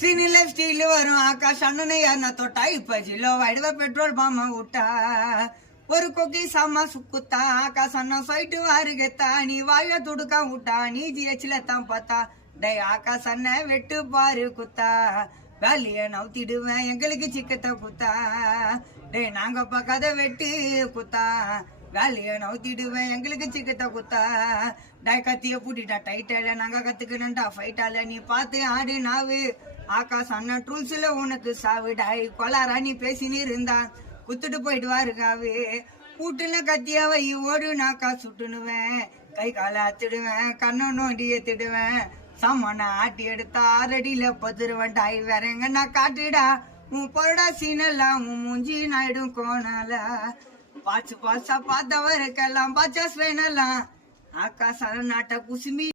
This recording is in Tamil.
సినీల స్టీల్ వரும் ஆகாஷ் அண்ணனை யாருன்னா தொட்டா இப்ப ஜில்லோ வைடுவ பெட்ரோல் பாம விட்டா ஒரு கொக்கி சாமா சுக்குத்தா ஆகாஷ் அண்ணா சைட்டு வாருகத்தா நீ வாய துடுக்கா விட்டா நீ ஜிஹெச்ல தான் பார்த்தா டை ஆகாஷ் அண்ணன் வெட்டு பாரு குத்தா வேலைய நவுத்திடுவேன் எங்களுக்கு சிக்கத்தை குத்தா டே நாங்க பார்க்காத வெட்டு குத்தா வேலைய நவுத்திடுவேன் எங்களுக்கு சிக்கத்தை குத்தா டை கத்திய பூட்டிட்டா டைட்டால நாங்க கத்துக்கணும்டா ஃபைட்டால நீ பார்த்து ஆடு நாவு ஆகாஷ் அண்ணன் ட்ரூல்ஸ்ல உனக்கு சாவு டாய் கொலாரா நீ பேசினு இருந்தா குத்துட்டு போயிட்டு வாருக்காவு பூட்டுல கத்திய வை ஓடு நாக்கா சுட்டுனுவேன் கை கால அத்துடுவேன் கண்ணை நோண்டி ஏத்துடுவேன் சாமான ஆட்டி எடுத்தா 6 அடியில பத்துருவேன் டாய் வேற எங்கன்னா காட்டுடா உன் பொருடா சீனெல்லாம் உன் மூஞ்சி நாயிடும் கோணால பாச்சு பாச்சா பார்த்தவருக்கெல்லாம் பாச்சா ஸ்வேனெல்லாம் ஆகாஷ் நாட்ட குசுமி